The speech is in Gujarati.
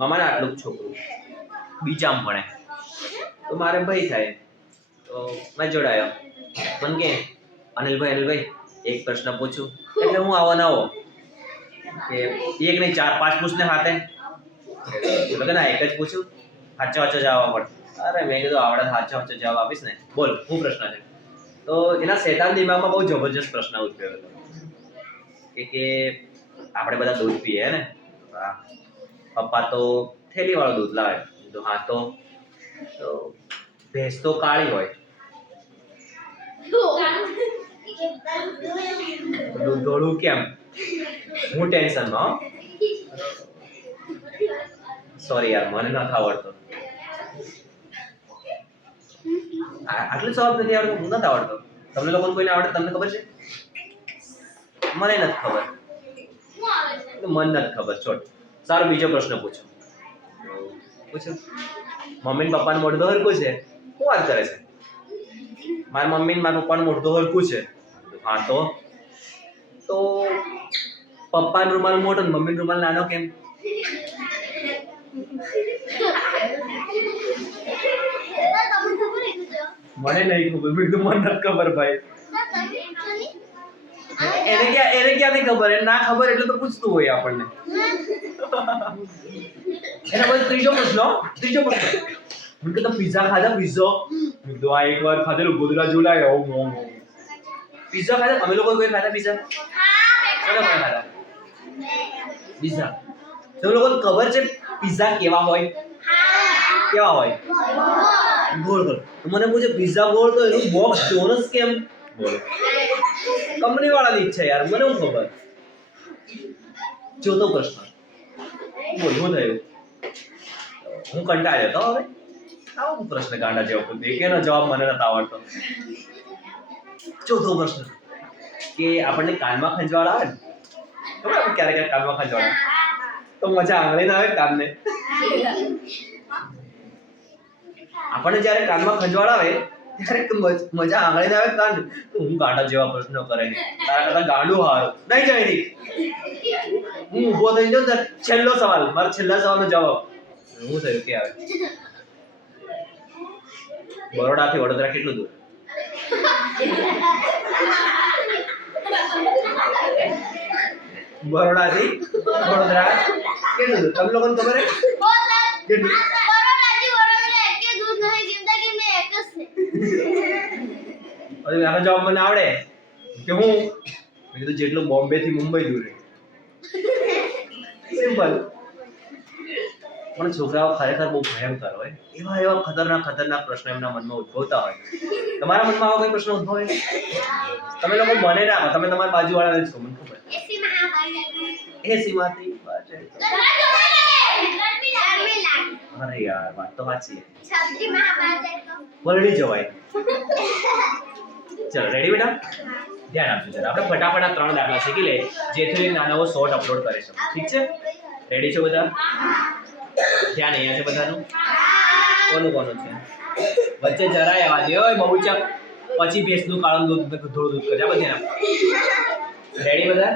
મામાના આટલું છોકરું બીજામાં ભણે, તો મારે ભાઈ થાય, તો મેં જોડાયો. મને કે અનિલભાઈ એક પ્રશ્ન પૂછું, એટલે હું આવો ના આવો કે એક નહીં 4-5 પૂછને હાથે, એટલે ના એક જ પૂછું, સાચો જવાબ આવડે. અરે મેં કીધું આવડે, સાચો જવાબ આપીશ ને, બોલ શું પ્રશ્ન છે? તો એના શેતાન દિમાગમાં બહુ જબરજસ્ત પ્રશ્ન ઉઠ્યો હતો કે આપણે બધા દૂધ પીએ ને, પપ્પા તો થેલી વાળું દૂધ લાવે, તો હા તો ભેંસ તો કાળી હોય, દૂધ ધોળું કેમ? હું ટેન્શનમાં, સોરી યાર મને નથી આવડતો, આટલું જવાબ નથી આવડતો, હું નથી આવડતો. તમને લોકોને કોઈને આવડે? તમને ખબર છે? મને નથી ખબર, મને નથી ખબર. છોડ, સારો બીજો પ્રશ્ન પૂછો. મમ્મી ને પપ્પાનું મોઢું હરખું છે, શું વાત કરે છે? મારા મમ્મી ને મારા પપ્પાનું મોઢું હરખું છે, હા તો પપ્પાનું રૂમાલ મોટો ને મમ્મીનો રૂમાલ નાનો કેમ? મને નહીં ખબર, મને નથી ખબર ભાઈ. એને ક્યાંથી ખબર? એને ના ખબર એટલે તો પૂછતું હોય આપણને. એના પછી ત્રીજો પ્રશ્ન મને કે તમે પિઝા ખાધા? પિઝા મેં કીધું આ એકવાર ખાધેલું, ગોધરા જોડાય. પિઝા ખાધા? અમે લોકો કોઈ ખાધા પિઝા? કોને ખાધા પિઝા? તમે લોકોને ખબર છે પિઝા કેવા હોય? કેવા હોય? ગોળ ગોળ. મને પૂછે પિઝા ગોળ તો એનું બોક્સ ચોરસ કેમ? બોલો, કંપની વાળાની ઈચ્છા યાર, મને શું ખબર. ચોથો પ્રશ્ન, બોલ શું થયું? હું કંટાળ્યો તો હવે આવો પ્રશ્ન ગાંડા જેવો પૂછે કે એનો જવાબ મને નથી આવડતો. ચોથો પ્રશ્ન કે આપણને કાનમાં ખંજવાળ આવે ને, ખબર આપણે ક્યારેક કાનમાં ખંજવાળ તો મજા આંગળી ના આવે કાનને. આપણને જ્યારે કાનમાં ખંજવાળ આવે ત્યારે મજા આંગળી ના આવે કાન. તો હું ગાંડા જેવા પ્રશ્નો કરે, તારા કરતા ગાંડું હારું નહીં જાય નહીં. હું ઊભો થઈ જાઉં. છેલ્લો સવાલ, મારા છેલ્લા સવાલનો જવાબ શું થયું કે આવે? બરોડાથી વડોદરા કેટલું દૂર? બરોડાથી વડોદરા કેટલું દૂર? તમને લોકોને ખબર હે? કેટલું? અરે આનો જવાબ મને આવડે કે હું મેં કીધું જેટલું બોમ્બે થી મુંબઈ દૂર છે. સિમ્પલ. પણ છોકરાઓ ખરેખર બહુ ભયંકર હોય, એવા ખતરનાક પ્રશ્ન એમના મનમાં ઉદ્ભવતા હોય. તમારા મનમાં આવા કોઈ પ્રશ્ન ઉદ્ભવે? તમે લોકો મને ના કહો, તમે તમારા બાજુવાળાને જ કહો, મને ખબર. એસીમાંથી અરે યાર વાત તો સાચી છે, વરડી જવાય. ચલો રેડી બેટા, ધ્યાન આપજો જરા. આપણે ફટાફટ આ 3 દાખલા શીખી લે, જેથી એક નાનો શોર્ટ અપલોડ કરી શકો. ઠીક છે? રેડી છો બધા? ધ્યાન અહીંયા છે બધાનું? કોનું છે? વચ્ચે જરાય આવા દે ઓય બબુચક, પછી ભેંસનું કાળું દૂધ ધોળું દૂધ કરજા બધા. રેડી બધા?